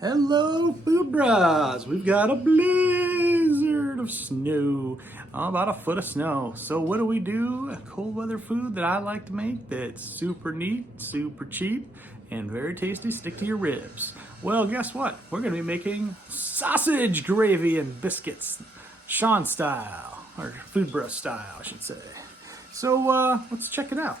Hello, food bras. We've got a blizzard of snow, about a foot of snow. So what do? A cold weather food that I like to make that's super neat, super cheap, and very tasty. Stick to your ribs. Well, guess what? We're gonna be making sausage gravy and biscuits, Sean style, or food bra style, I should say. So let's check it out.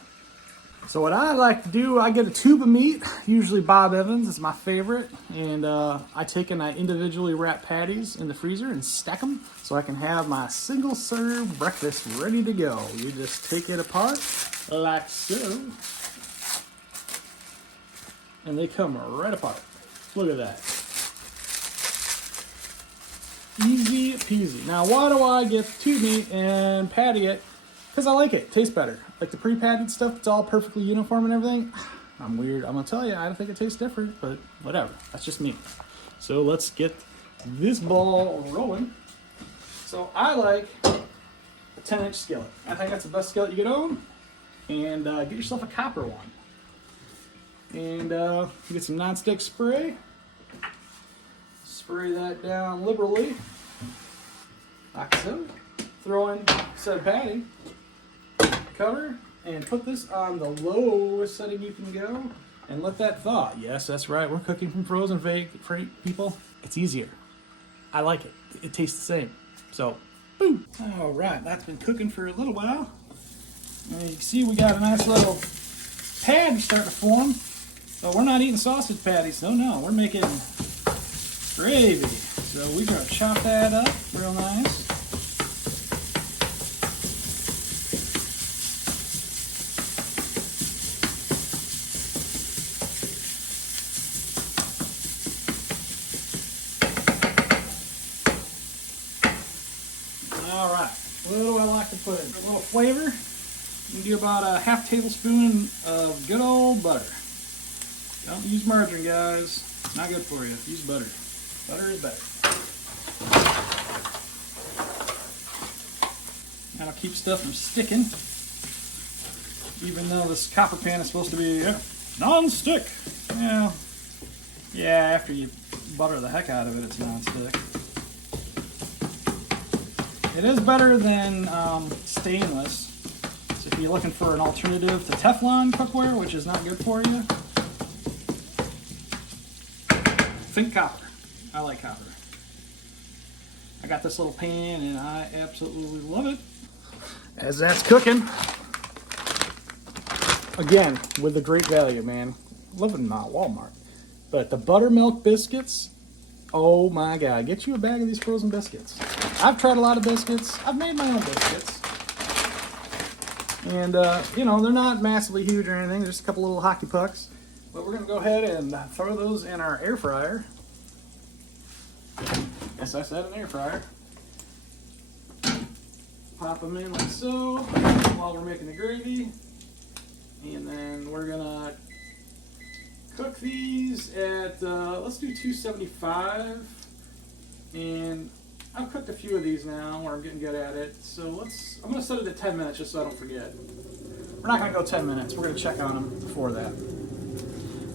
So what I like to do, I get a tube of meat, usually Bob Evans is my favorite, and I take and I individually wrap patties in the freezer and stack them so I can have my single serve breakfast ready to go. You just take it apart like so, and they come right apart. Look at that. Easy peasy. Now why do I get the tube meat and patty it? Because I like it. It tastes better. Like the pre-patted stuff, it's all perfectly uniform and everything. I'm weird. I'm going to tell you, I don't think it tastes different, but whatever. That's just me. So let's get this ball rolling. So I like a 10-inch skillet. I think that's the best skillet you could own. And get yourself a copper one. And get some nonstick spray. Spray that down liberally. Like so. Throw in a set of patty. Cover and put this on the lowest setting you can go and let that thaw. Yes, that's right. We're cooking from frozen for people. It's easier. I like it. It tastes the same. So, boom. All right, that's been cooking for a little while. And you can see we got a nice little patty starting to form. But we're not eating sausage patties. No, we're making gravy. So we're going to chop that up real nice. All right, what do I like to put in? For a little flavor, you can do about a half tablespoon of good old butter. Don't use margarine, guys. Not good for you. Use butter. Butter is better. That'll keep stuff from sticking. Even though this copper pan is supposed to be non-stick. Yeah, after you butter the heck out of it, it's non-stick. It is better than stainless. So if you're looking for an alternative to Teflon cookware, which is not good for you, think copper. I like copper. I got this little pan and I absolutely love it. As that's cooking, again, with a great value, man. Living in Walmart. But the buttermilk biscuits, oh my God, get you a bag of these frozen biscuits. I've tried a lot of biscuits. I've made my own biscuits. And, you know, they're not massively huge or anything. Just a couple little hockey pucks. But we're going to go ahead and throw those in our air fryer. Yes, I said an air fryer. Pop them in like so while we're making the gravy. And then we're going to cook these at, let's do 275. And I've cooked a few of these now where I'm getting good at it. So I'm going to set it at 10 minutes just so I don't forget. We're not going to go 10 minutes. We're going to check on them before that.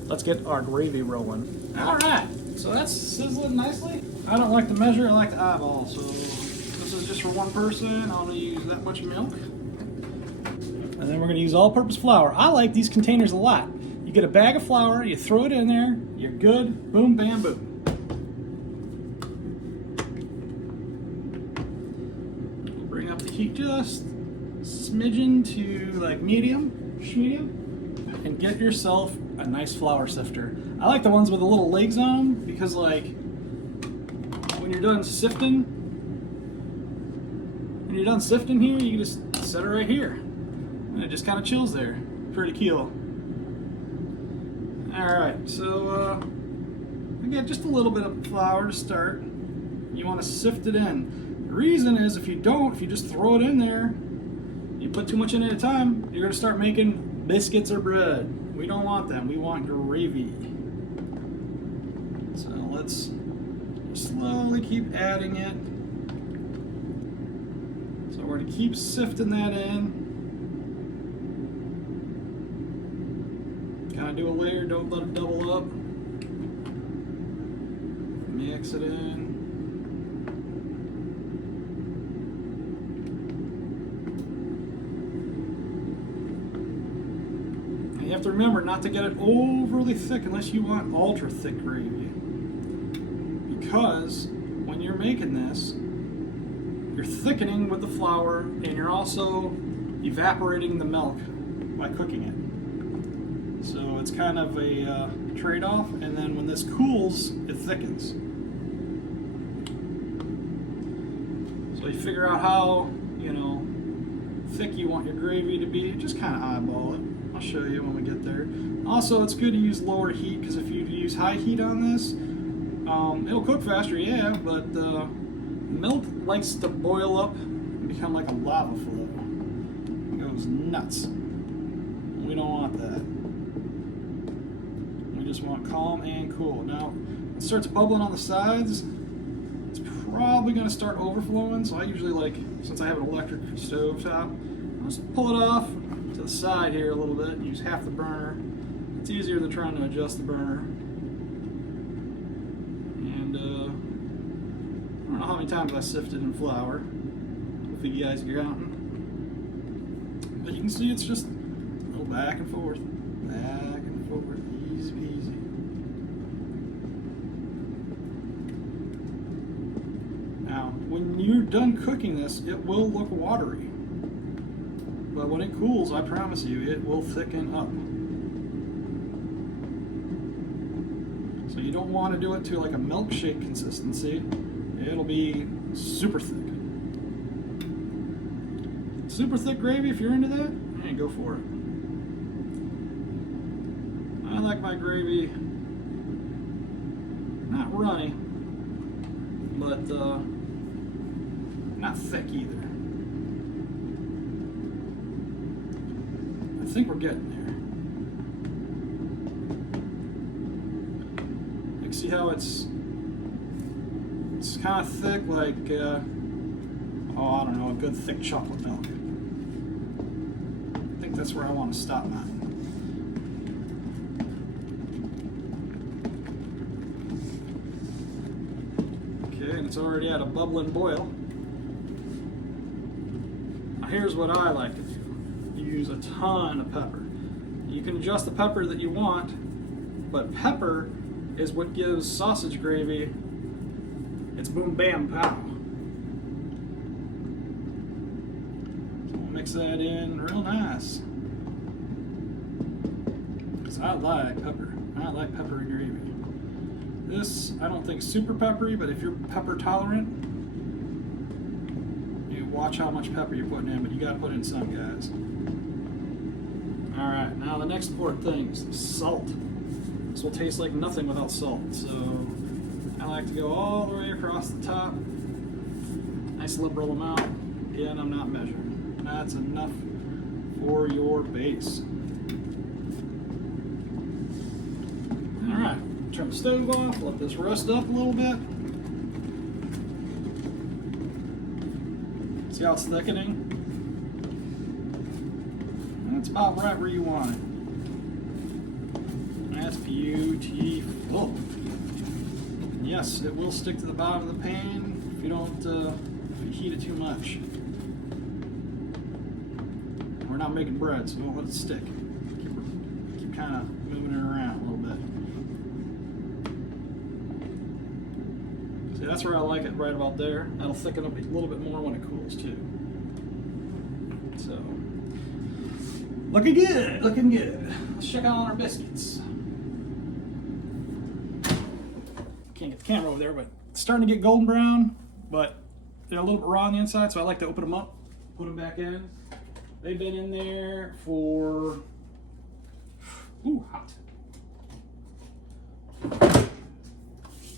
Let's get our gravy rolling. All right, so that's sizzling nicely. I don't like to measure, I like to eyeball. So this is just for one person. I'm going to use that much milk. And then we're going to use all-purpose flour. I like these containers a lot. You get a bag of flour, you throw it in there, you're good. Boom, bam, boom. Bring up the heat just smidgen to like medium, and get yourself a nice flour sifter. I like the ones with the little legs on them because, like, when you're done sifting here, you can just set it right here, and it just kind of chills there. Pretty cool. All right, so again, just a little bit of flour to start. You want to sift it in. The reason is if you just throw it in there, you put too much in at a time, you're going to start making biscuits or bread. We don't want them. We want gravy. So let's slowly keep adding it. So we're going to keep sifting that in. Kind of do a layer, don't let it double up. mix it in. You have to remember not to get it overly thick unless you want ultra thick gravy. Because when you're making this, you're thickening with the flour and you're also evaporating the milk by cooking it. So it's kind of a trade-off, and then when this cools, it thickens. So you figure out how, thick you want your gravy to be. Just kind of eyeball it. I'll show you when we get there. Also, it's good to use lower heat, because if you use high heat on this, it'll cook faster, yeah, but milk likes to boil up and become like a lava flow. It goes nuts. We don't want that. We just want calm and cool. Now, it starts bubbling on the sides. It's probably going to start overflowing, so I usually since I have an electric stove top, I'll just pull it off to the side here a little bit, use half the burner. It's easier than trying to adjust the burner. And I don't know how many times I sifted in flour, if you guys are counting. But you can see it's just go back and forth, easy peasy. Now, when you're done cooking this, it will look watery. But when it cools, I promise you, it will thicken up. So you don't want to do it to like a milkshake consistency. It'll be super thick. Super thick gravy, if you're into that, hey, go for it. I like my gravy not runny, but not thick either. I think we're getting there. You can see how it's kind of thick, like I don't know, a good thick chocolate milk. I think that's where I want to stop at. Okay, and it's already at a bubbling boil. Now here's what I like to do. Use a ton of pepper. You can adjust the pepper that you want, but pepper is what gives sausage gravy its boom bam pow. So we'll mix that in real nice. Because I like pepper. I like peppery gravy. This, I don't think super peppery, but if you're pepper tolerant, you watch how much pepper you're putting in, but you gotta put in some, guys. Alright, now the next important thing is salt. This will taste like nothing without salt, so I like to go all the way across the top. Nice liberal amount. Again, I'm not measuring. That's enough for your base. Alright, turn the stove off, let this rust up a little bit. See how it's thickening? That's about right where you want it. That's beautiful. Yes, it will stick to the bottom of the pan if you don't if you heat it too much. We're not making bread, so don't let it stick. Keep kind of moving it around a little bit. See, that's where I like it, right about there. That'll thicken up a little bit more when it cools too. So, looking good, looking good. Let's check out on our biscuits. Can't get the camera over there, but it's starting to get golden brown, but they're a little bit raw on the inside, so I like to open them up, put them back in. They've been in there for, hot.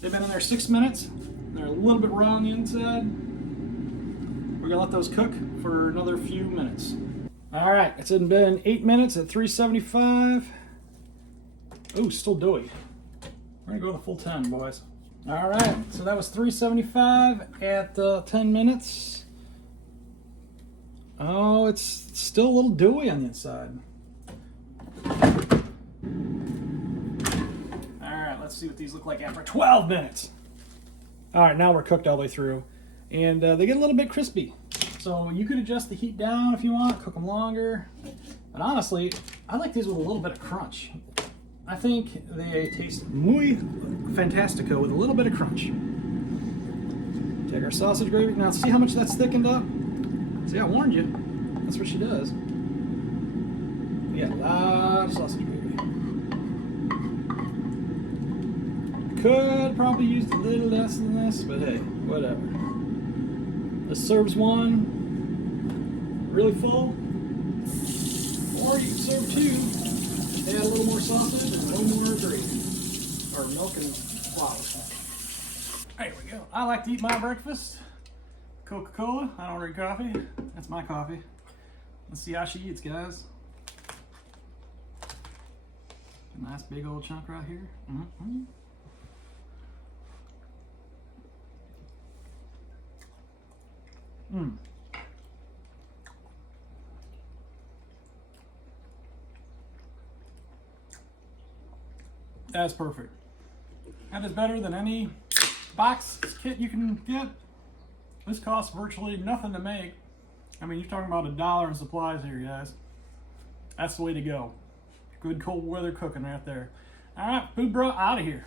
They've been in there 6 minutes. They're a little bit raw on the inside. We're gonna let those cook for another few minutes. All right, it's been 8 minutes at 375. Oh, still doughy. We're gonna go the full 10, boys. All right, so that was 375 at 10 minutes. Oh, it's still a little dewy on the inside. All right, let's see what these look like after 12 minutes. All right, now we're cooked all the way through, and they get a little bit crispy. So you could adjust the heat down if you want, cook them longer. But honestly, I like these with a little bit of crunch. I think they taste muy fantastico with a little bit of crunch. Take our sausage gravy. Now see how much that's thickened up? See, I warned you. That's what she does. We got a lot of sausage gravy. Could probably use a little less than this, but hey, whatever. This serves one really full, or you can serve two, add a little more sausage and no more gravy, or milk and flour. There we go. I like to eat my breakfast. Coca-Cola. I don't drink coffee. That's my coffee. Let's see how she eats, guys. A nice big old chunk right here. Mm-hmm. Mm. That's perfect. That is better than any box kit you can get. This costs virtually nothing to make. I mean, you're talking about $1 in supplies here, guys. That's the way to go. Good cold weather cooking right there. All right, food bro, out of here.